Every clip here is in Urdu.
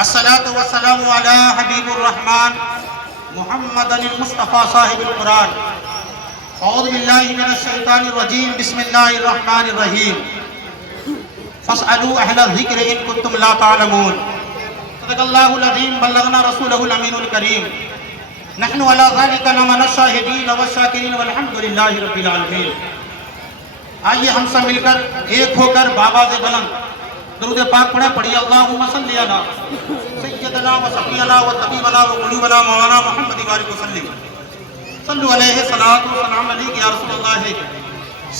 الصلاة والسلام على حبیب الرحمن محمد المصطفى صاحب القرآن. اعوذ باللہ من الشیطان الرجیم. بسم اللہ الرحمن الرحیم. فاسألوا اہل الذکر ان کنتم لا تعلمون. صدق اللہ العظیم. بلغنا رسولہ الامین الکریم. نحن علی ذلک لمن الشاہدین والشاکرین والحمد للہ رب العالمین. آئیے ہم سب مل کر ایک ہو کر بآواز بلند درود پاک پڑھیں. پڑھیے اللہم صلی علی سیدنا و صفینا و طبیبنا و قلوبنا مولانا محمد بارک وسلم. صلو علیہ صلاۃ و سلام علیک یا رسول اللہ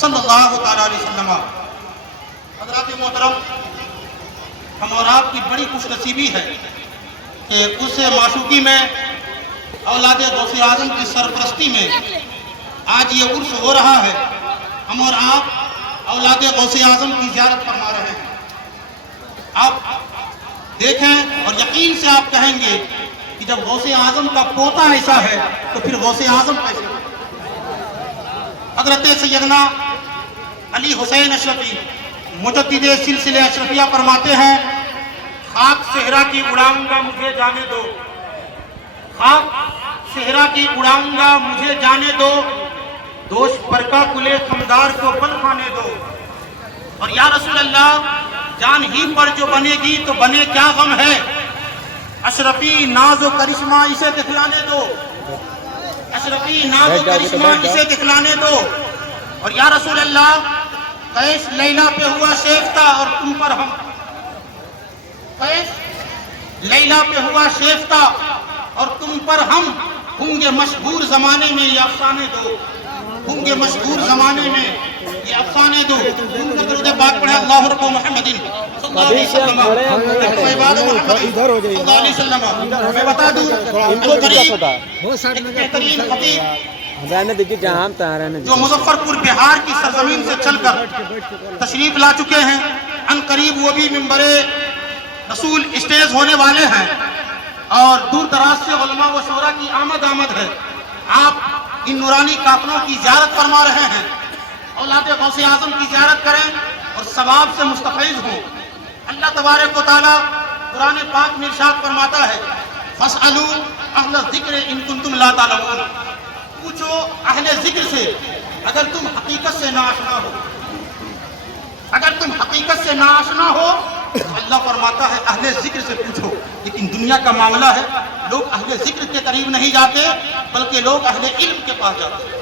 صلی اللہ تعالی علیہ وسلم. حضرات محترم، ہم اور آپ کی بڑی خوش نصیبی ہے کہ اس معشوقی میں اولاد غوث اعظم کی سرپرستی میں آج یہ عرس ہو رہا ہے. ہم اور آپ اولاد غوث اعظم کی زیارت فرما رہے ہیں. آپ دیکھیں اور یقین سے آپ کہیں گے کہ جب غوث اعظم کا پوتا ایسا ہے تو پھر غوث اعظم کیسے؟ حضرت سیدنا علی حسین اشرفی مجدد سلسلہ اشرفیہ فرماتے ہیں، خاک صحرا کی اڑاؤں گا مجھے جانے دو، خاک صحرا کی اڑاؤں گا مجھے جانے دو، دوش پر کا کلے خمدار کو پل کھانے دو. اور یا رسول اللہ، جان ہی پر جو بنے گی تو بنے کیا غم ہے، اشرفی ناز و کرشمہ اسے دکھلانے دو، اشرفی ناز و کرشمہ اسے دکھلانے دو. اور یا رسول اللہ، قیس لیلا پہ ہوا شیفتہ اور تم پر ہم، قیس لیلا پہ ہوا شیفتہ اور تم پر ہم، ہوں گے مشہور زمانے میں یہ افسانے دو، ہوں گے مشہور زمانے میں یہ افسانے دو. درود پاک پڑھیں. اللہ رب محمد صلی اللہ علیہ وسلم. میں بتا دوں جو بہترین خطیب جو مظفرپور بہار کی سرزمین سے چل کر تشریف لا چکے ہیں، ان قریب وہ بھی منبر رسول اسٹیج ہونے والے ہیں اور دور دراز سے علماء و شورا کی آمد ہے. آپ ان نورانی قافلوں کی زیارت فرما رہے ہیں. اولاد غوث اعظم کی زیارت کریں اور ثواب سے مستفیض ہوں. اللہ تبارک و تعالی قرآن پاک میں ارشاد فرماتا ہے، فاسألوا اہل الذکر ان کنتم لا تعلمون. پوچھو اہل ذکر سے اگر تم حقیقت سے ناآشنا ہو، اگر تم حقیقت سے ناآشنا ہو. اللہ فرماتا ہے اہل ذکر سے پوچھو. لیکن دنیا کا معاملہ ہے، لوگ اہل ذکر کے قریب نہیں جاتے بلکہ لوگ اہل علم کے پاس جاتے ہیں.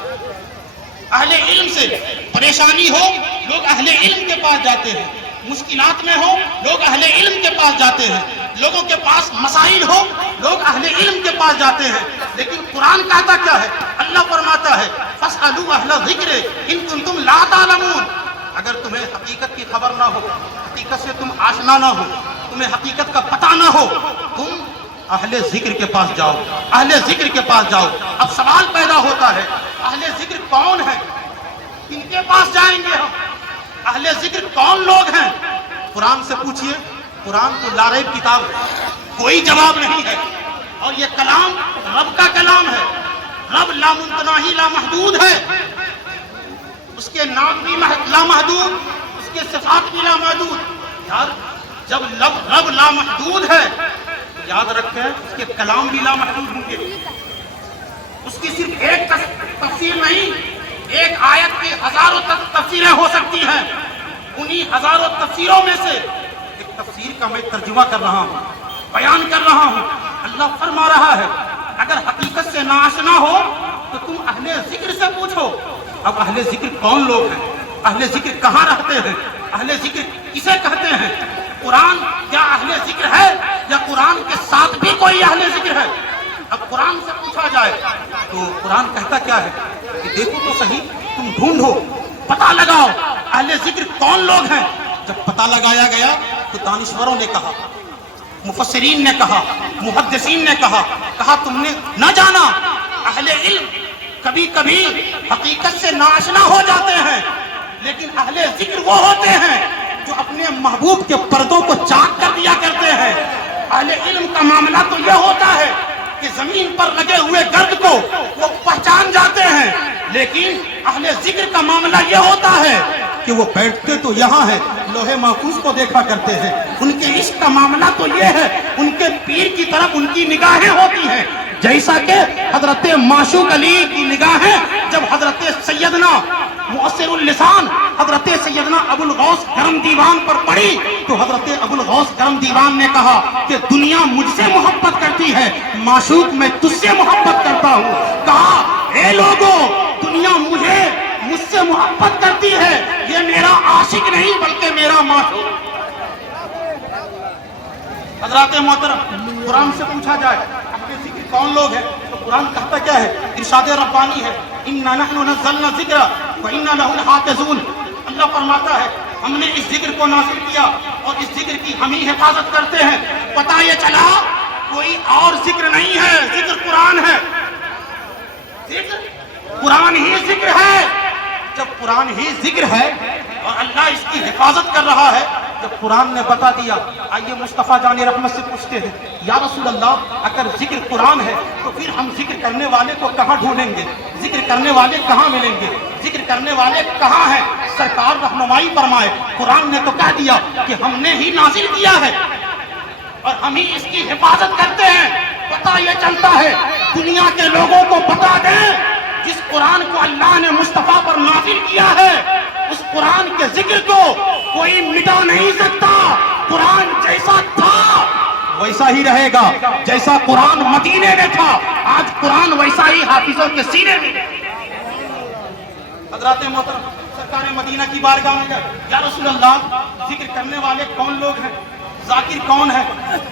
اہل علم سے پریشانی ہو لوگ اہل علم کے پاس جاتے ہیں، مشکلات میں ہو لوگ اہل علم کے پاس جاتے ہیں، لوگوں کے پاس مسائل ہو لوگ اہل علم کے پاس جاتے ہیں. لیکن قرآن کہتا کیا ہے؟ اللہ فرماتا ہے فاسألوا اہل الذکر ان کنتم لا تعلمون. اگر تمہیں حقیقت کی خبر نہ ہو، حقیقت سے تم آشنا نہ ہو، تمہیں حقیقت کا پتہ نہ ہو، تم اہل ذکر کے پاس جاؤ، اہل ذکر کے پاس جاؤ. اب سوال پیدا ہوتا ہے اہل ذکر کون ہے، کن کے پاس جائیں گے ہم؟ اہل ذکر کون لوگ ہیں؟ قرآن سے پوچھئے. قرآن تو لا ریب کتاب ہے، کوئی جواب نہیں ہے. اور یہ کلام رب کا کلام ہے. رب لامتناہی لامحدود ہے، اس کے نام بھی لامحدود، اس کے صفات بھی لامحدود. یار جب رب لامحدود ہے یاد رکھیں اس کے کلام بھی لامحدود ہوں گے. اس کی صرف ایک تفسیر نہیں، ایک آیت کی ہزاروں تفسیریں ہو سکتی ہیں. انہی ہزاروں تفسیروں میں سے ایک تفسیر کا میں ترجمہ کر رہا ہوں، بیان کر رہا ہوں. اللہ فرما رہا ہے اگر حقیقت سے ناآشنا ہو تو تم اہل ذکر سے پوچھو. اب اہل ذکر کون لوگ ہیں؟ اہل ذکر کہاں رہتے ہیں؟ اہل ذکر کسے کہتے ہیں؟ قرآن کیا اہل ذکر ہے یا قرآن کے ساتھ بھی کوئی اہل ذکر ہے؟ اب قرآن سے پوچھا جائے تو قرآن کہتا کیا ہے کہ دیکھو تو صحیح، تم ڈھونڈو، پتہ لگاؤ اہل ذکر کون لوگ ہیں. جب پتہ لگایا گیا تو دانشوروں نے کہا، مفسرین نے کہا، محدثین نے کہا تم نے نہ جانا اہل علم کبھی کبھی حقیقت سے ناآشنا ہو جاتے ہیں، لیکن اہل ذکر وہ ہوتے ہیں جو اپنے محبوب کے پردوں کو چاک کر دیا کرتے ہیں. اہل علم کا معاملہ تو یہ ہوتا ہے کہ زمین پر لگے ہوئے گرد کو وہ پہچان جاتے ہیں، لیکن اہل ذکر کا معاملہ یہ ہوتا ہے کہ وہ بیٹھتے تو یہاں ہے، لوہے محفوظ کو دیکھا کرتے ہیں. ان کے عشق کا معاملہ تو یہ ہے، ان کے پیر کی طرف ان کی نگاہیں ہوتی ہیں، جیسا کہ حضرت معشوق علی کی نگاہیں جب حضرت سیدنا مؤثر اللسان حضرت سیدنا ابو الغوث کرم دیوان پر پڑی تو حضرت ابو الغوث کرم دیوان نے کہا کہ دنیا مجھ سے محبت کرتی ہے، معشوق میں تجھ سے محبت کرتا ہوں. کہا اے لوگوں، دنیا مجھ سے محبت کرتی ہے، یہ میرا عاشق نہیں بلکہ میرا معشوق. حضرات محترم، قرآن سے پوچھا جائے اپنے ذکر کون لوگ ہیں تو قرآن کہتا کیا ہے؟ ارشاد ربانی ہے، اِنَّا نَحْنُ نَزَّلْنَا الذِّكْرَ وَإِنَّا لَهُ لَحَافِظُونَ. اللہ فرماتا ہے ہم نے اس ذکر کو نازل کیا اور اس ذکر کی ہم ہی حفاظت کرتے ہیں. پتہ یہ چلا کوئی اور ذکر نہیں ہے، ذکر قرآن ہے. ذکر قرآن ہی ذکر ہے. جب قرآن ہی ذکر ہے اور اللہ اس کی حفاظت کر رہا ہے، جب قرآن نے بتا دیا، آئیے مصطفیٰ جان رحمت سے پوچھتے ہیں یا رسول اللہ اگر ذکر قرآن ہے تو پھر ہم ذکر کرنے والے کو کہاں ڈھونڈیں گے؟ ذکر کرنے والے کہاں ملیں گے؟ ذکر کرنے والے کہاں ہیں؟ سرکار رہنمائی فرمائے. قرآن نے تو کہہ دیا کہ ہم نے ہی نازل کیا ہے اور ہم ہی اس کی حفاظت کرتے ہیں. پتہ یہ چلتا ہے دنیا کے لوگوں کو بتا دیں، جس قرآن کو اللہ نے مصطفیٰ پر نازل کیا ہے اس قرآن کے ذکر کو کوئی مٹا نہیں سکتا. قرآن جیسا تھا ویسا ہی رہے گا، جیسا قرآن مدینے میں تھا آج قرآن ویسا ہی حافظوں کے سینے میں. حضرات محترم، سرکار مدینہ کی بارگاہ میں گئے، یا رسول اللہ ذکر کرنے والے کون لوگ ہیں، ذاکر کون ہے؟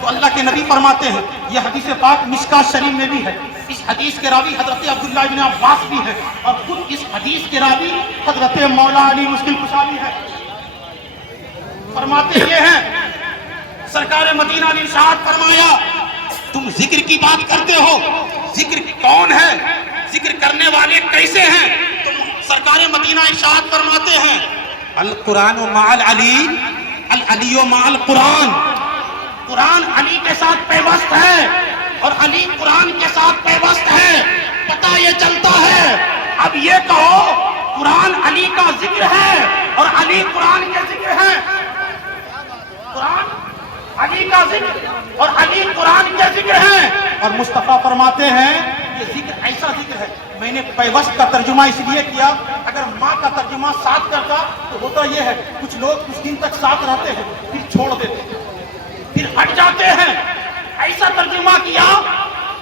تو اللہ کے نبی فرماتے ہیں، یہ حدیث پاک مشکات شریف میں بھی ہے. اس حدیث کے راوی حضرت عبداللہ ابن عباس بھی ہے اور خود اس حدیث کے راوی حضرت مولا علی مشکل کشا بھی ہے. فرماتے یہ ہیں سرکار مدینہ نے ارشاد فرمایا تم ذکر کی بات کرتے ہو، ذکر کون ہے، ذکر کرنے والے کیسے ہیں؟ تم سرکار مدینہ ارشاد فرماتے ہیں القرآن مع العلی، العلی مع القرآن. قرآن علی کے ساتھ پیوست ہے اور علی قرآن کے ساتھ پیوست ہے. پتہ یہ چلتا ہے اب یہ کہو قرآن علی کا ذکر ہے اور علی قرآن کے ذکر ہے. قرآن علی کا ذکر اور علی قرآن کے ذکر ہے. اور مصطفیٰ فرماتے ہیں یہ ذکر ایسا ذکر ہے. میں نے پیوست کا ترجمہ اس لیے کیا، اگر ماں کا ترجمہ ساتھ کرتا تو ہوتا یہ ہے کچھ لوگ کچھ دن تک ساتھ رہتے ہیں پھر چھوڑ دیتے ہیں پھر ہٹ جاتے ہیں. ایسا ترجمہ کیا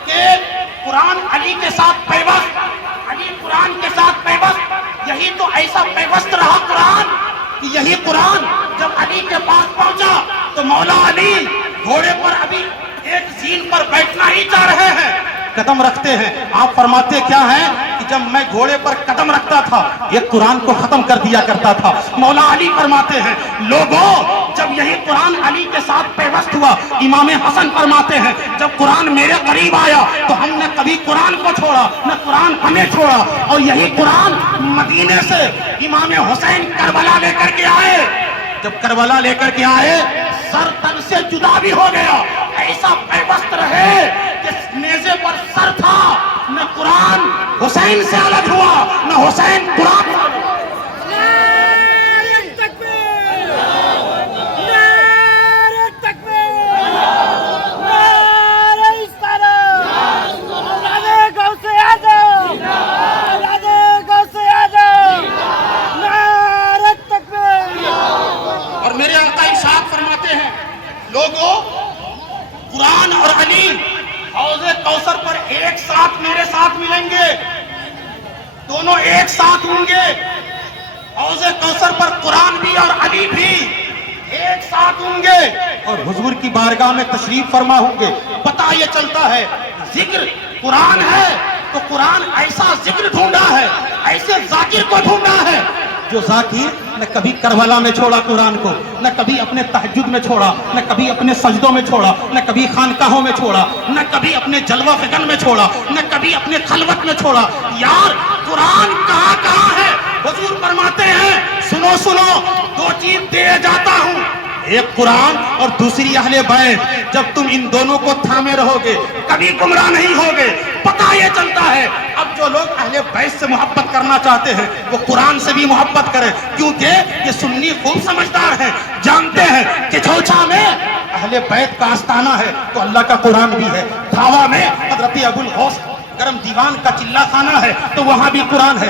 کہ قرآن علی کے ساتھ پیوست، علی قرآن کے ساتھ پیوست. یہی تو ایسا پیوست رہا قرآن کہ یہی قرآن جب علی کے پاس پہنچا تو مولا علی گھوڑے پر ابھی ایک زین پر بیٹھنا ہی چاہ رہے ہیں، قدم رکھتے ہیں. آپ فرماتے کیا ہیں کہ جب میں گھوڑے پر قدم رکھتا تھا یہ قرآن کو ختم کر دیا کرتا تھا. مولا علی فرماتے ہیں لوگوں جب یہی قرآن علی کے ساتھ پیوست ہوا. امام حسن فرماتے ہیں جب قرآن میرے قریب آیا تو ہم نے کبھی قرآن کو چھوڑا نہ قرآن ہمیں چھوڑا. اور یہی قرآن مدینے سے امام حسین کربلا لے کر کے آئے. جب کربلا لے کر کے آئے سر تن سے جدا بھی ہو گیا. ایسا پیوست رہے کہ نیزے پر سر تھا، نہ قرآن حسین سے الگ ہوا نہ حسین قرآن سے الگ ہوا. اور میرے آقا ارشاد فرماتے ہیں لوگوں قرآن اور علی حوض کوثر پر ایک ساتھ میرے ساتھ ملیں گے، دونوں ایک ساتھ ہوں گے. حوض کوثر پر قرآن بھی اور علی بھی ایک ساتھ ہوں گے اور حضور کی بارگاہ میں تشریف فرما ہوں گے. پتہ یہ چلتا ہے ذکر قرآن ہے تو قرآن ایسا ذکر ڈھونڈا ہے، ایسے ذاکر کو ڈھونڈا ہے جو ذاکر نہ کبھی کربلا میں چھوڑا قرآن کو، نہ کبھی اپنے تہجد میں چھوڑا، نہ کبھی اپنے سجدوں میں چھوڑا، نہ کبھی خانقاہوں میں چھوڑا، نہ کبھی اپنے جلوہ فکن میں چھوڑا، نہ کبھی اپنے خلوت میں چھوڑا. یار قرآن کہاں کہاں ہے؟ حضور فرماتے ہیں سنو سنو دو چیز دے جاتا ہوں، ایک قرآن اور دوسری اہل بیت. جب تم ان دونوں کو تھامے رہو گے کبھی گمراہ نہیں ہوگے. پتہ یہ چلتا ہے اب جو لوگ اہل بیت سے محبت کرنا چاہتے ہیں وہ قرآن سے بھی محبت کریں، کیونکہ یہ سنی خوب سمجھدار ہیں، جانتے ہیں کہ چھوچا میں اہل بیت کا آستانہ ہے تو اللہ کا قرآن بھی ہے، دھاوا میں حضرت ابو الغوث گرم دیوان کا چلہ خانہ ہے تو وہاں بھی قرآن ہے،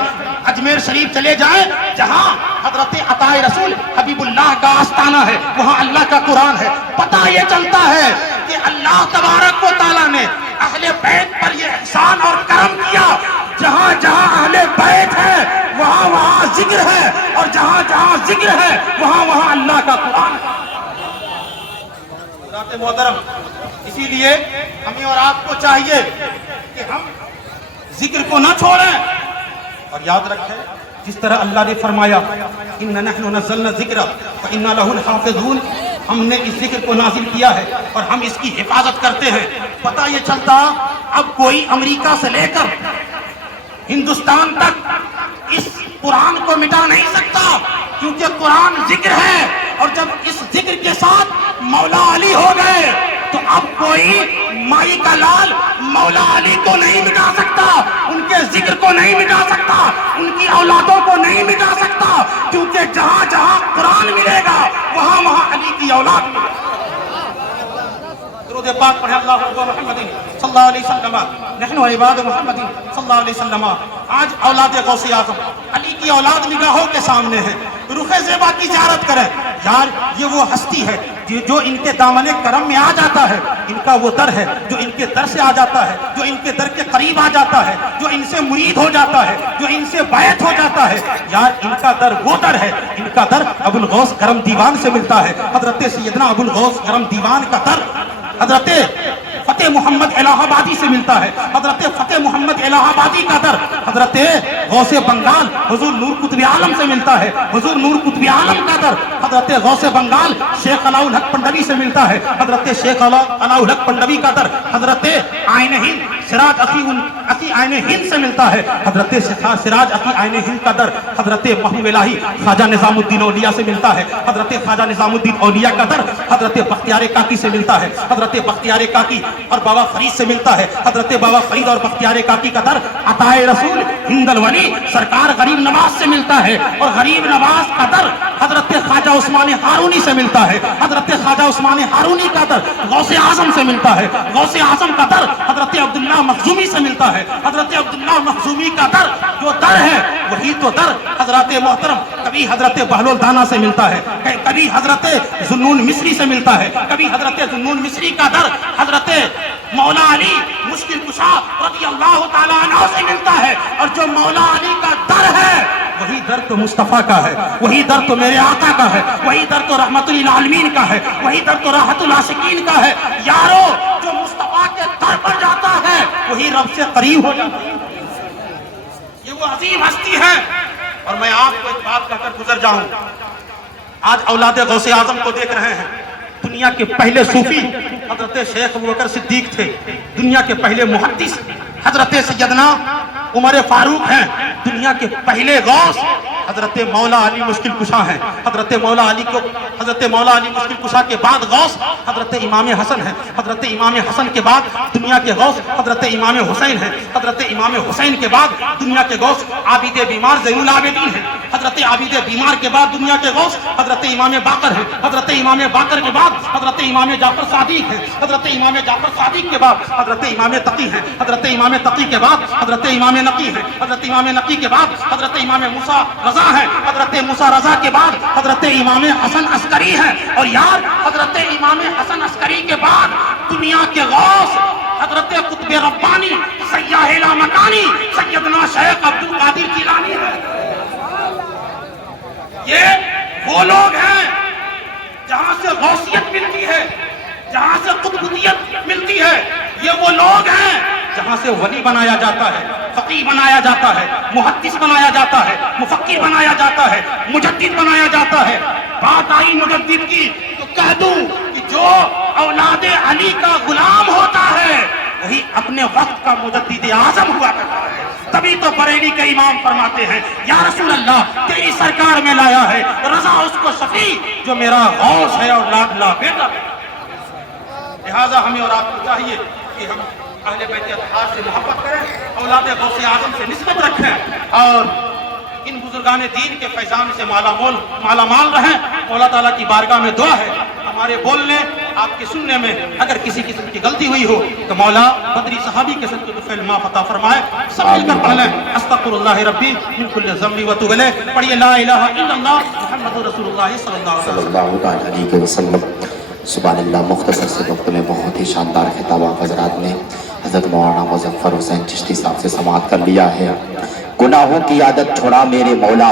اجمیر شریف چلے جائیں جہاں حضرت عطا رسول حبیب اللہ کا آستانہ ہے وہاں اللہ کا قرآن ہے۔ پتہ یہ چلتا ہے کہ اللہ تبارک و تعالیٰ نے اہل بیت پر یہ احسان اور کرم کیا، جہاں جہاں اہل بیت ہے وہاں وہاں ذکر ہے، اور جہاں جہاں ذکر ہے وہاں وہاں اللہ کا قرآن ہے۔ حضرات محترم، اسی لیے ہمیں اور آپ کو چاہیے کہ ہم ذکر کو نہ چھوڑیں، اور یاد رکھیں جس طرح اللہ نے فرمایا اِنَّا نَحْنُ نَزَّلْنَا الذِّكْرَ وَإِنَّا لَهُ الْحَافِظُونَ، ہم نے اس ذکر کو نازل کیا ہے اور ہم اس کی حفاظت کرتے ہیں۔ پتہ یہ چلتا اب کوئی امریکہ سے لے کر ہندوستان تک اس قرآن کو مٹا نہیں سکتا، کیونکہ قرآن ذکر ہے، اور جب اس ذکر کے ساتھ مولا علی ہو گئے تو اب کوئی مائی کا لال مولا علی کو نہیں مٹا سکتا، ان کے ذکر کو نہیں مٹا سکتا، ان کی اولادوں کو نہیں مٹا سکتا، کیونکہ جہاں جہاں قرآن ملے گا وہاں وہاں علی کی اولاد ملے گا۔ درود پاک پڑھے اللہ محمد صلی اللہ علیہ وسلم، نحن عباد محمد صلی اللہ علیہ وسلم۔ آج اولاد غوث اعظم علی کی اولاد نگاہوں کے سامنے ہے، رخ زیبا کی زیارت کریں۔ یار یہ وہ ہستی ہے جو ان کے دامن کرم میں آ جاتا ہے، ان کا وہ در ہے جو ان کے در سے آ جاتا ہے، جو ان کے در کے قریب آ جاتا ہے، جو ان سے مرید ہو جاتا ہے، جو ان سے بیعت ہو جاتا ہے۔ یار ان کا در وہ در ہے، ان کا در ابو الغوث گرم دیوان سے ملتا ہے۔ حضرت سیدنا ابو الغوث گرم دیوان کا در حضرت فتح محمد الہ آبادی سے ملتا ہے، حضرت فتح محمد الہ آبادی کا در حضرت غوث بنگال حضور نور قطب عالم سے ملتا ہے، حضور نور قطب عالم کا در حضرت غوث بنگال شیخ علاء الحق پنڈوی سے ملتا ہے، حضرت شیخ علاء الحق پنڈوی کا در حضرت آئین ہند سراج عقی آئین ہند سے ملتا ہے، حضرت سراج عقی آئین ہند کا در حضرت محبوب الہی خواجہ نظام الدین اولیاء سے ملتا ہے، حضرت خواجہ نظام الدین اولیاء کا در حضرت بختیار کاکی سے ملتا ہے، حضرت بختیار کاکی اور بابا فرید سے ملتا ہے، حضرت بابا فرید اور بختیار کاکی کا در عطا رسول ہند الولی سرکار غریب نواز سے ملتا ہے، اور غریب نواز کا در حضرت خواجہ عثمان ہارونی سے ملتا ہے، حضرت خواجہ عثمان ہارونی کا در غوث اعظم سے ملتا ہے، غوث اعظم کا در حضرت عبداللہ مخزومی سے ملتا ہے، حضرت عبداللہ مخزومی کا در جو در ہے وہی تو در حضرات محترم کبھی حضرت بہلول دانا سے ملتا ہے، کبھی حضرت ذوالنون مصری سے ملتا ہے، کبھی حضرت ذوالنون مصری کا در حضرت مولا علی مشکل کشا رضی اللہ تعالیٰ عنہ سے ملتا ہے، اور جو مولا علی کا در ہے وہی در تو مصطفیٰ کا ہے، وہی در تو میرے آقا کا ہے، وہی در تو رحمت للعالمین کا ہے، وہی در تو راحت العاشقین کا ہے۔ یارو جو مصطفیٰ کے در پر جاتا ہے وہی رب سے قریب ہو جاتا ہے، یہ وہ عظیم ہستی ہے۔ اور میں آپ کو ایک بات کہہ کر گزر جاؤں، آج اولاد غوث اعظم کو دیکھ رہے ہیں، دنیا کے پہلے صوفی حضرت شیخ ابوبکر صدیق تھے، دنیا کے پہلے محدث حضرت سیدنا عمر فاروق ہیں، دنیا کے پہلے غوث حضرت مولا علی مشکل کشا ہیں، حضرت مولا علی مشکل کشا کے بعد غوث حضرت امام حسن ہیں، حضرت امام حسن کے بعد دنیا کے غوث حضرت امام حسین ہیں، حضرت امام حسین کے بعد دنیا کے غوث عابد بیمار زین العابدین ہیں، حضرت عابد بیمار کے بعد دنیا کے غوث حضرت امام باقر ہیں، حضرت امام باقر کے بعد حضرت امام جعفر صادق ہیں، حضرت امام جعفر صادق کے بعد حضرت امام تقی ہیں، حضرت امام تقی کے بعد حضرت امام نقی ہیں، حضرت امام نقی کے بعد حضرت امام موسیٰ رضا ہیں، حضرت موسیٰ رضا کے بعد حضرت امام حسن عسکری ہیں، اور یار حضرت امام حسن عسکری کے بعد دنیا کے غوث حضرت قطب ربانی سیاح لامکانی سیدنا شیخ عبد القادر جیلانی ہیں۔ یہ وہ لوگ ہیں جہاں سے غوثیت ملتی ہے، جہاں سے قطبیت ملتی ہے، یہ وہ لوگ ہیں جہاں سے ولی بنایا جاتا ہے، فقیہ بنایا جاتا ہے، محدث بنایا جاتا ہے، مفکر بنایا جاتا ہے، مجدد بنایا جاتا ہے۔ بات آئی مجدد کی تو کہہ دوں کہ جو اولاد علی کا غلام ہوتا ہے وہی اپنے وقت کا مجدد اعظم ہوا کرتا ہے۔ تبھی تو بریلی کے امام فرماتے ہیں یا رسول اللہ تیری سرکار میں لایا ہے رضا اس کو شفیع جو میرا غوث ہے اور لاڈلا بیٹا۔ لہٰذا ہمیں اور آپ کو چاہیے کہ ہم اہل بیت اطہار سے محبت کریں، اولاد حضرات غوث اعظم سے نسبت رکھیں اور ان بزرگان دین کے فیضان سے مالا مال رہیں. مولا تعالیٰ کی بارگاہ میں دعا ہے ہمارے بولنے آپ کے سننے میں اگر کسی قسم کی غلطی ہوئی ہو تو مولا بدری صحابی کے صدقے فعل معاف عطا فرمائے. سب مل کر پڑھ لیں استغفر اللہ ربی من کل ذنب واتوب الیہ. پڑھیے لا الہ الا اللہ محمد رسول اللہ صلی اللہ علیہ وسلم. سبحان اللہ. مختصر سے وقت میں بہت ہی شاندار خطاب آپ حضرات نے حضرت مولانا مظفر حسین چشتی صاحب سے سماعت کر لیا ہے. گناہوں کی عادت چھوڑا میرے مولا,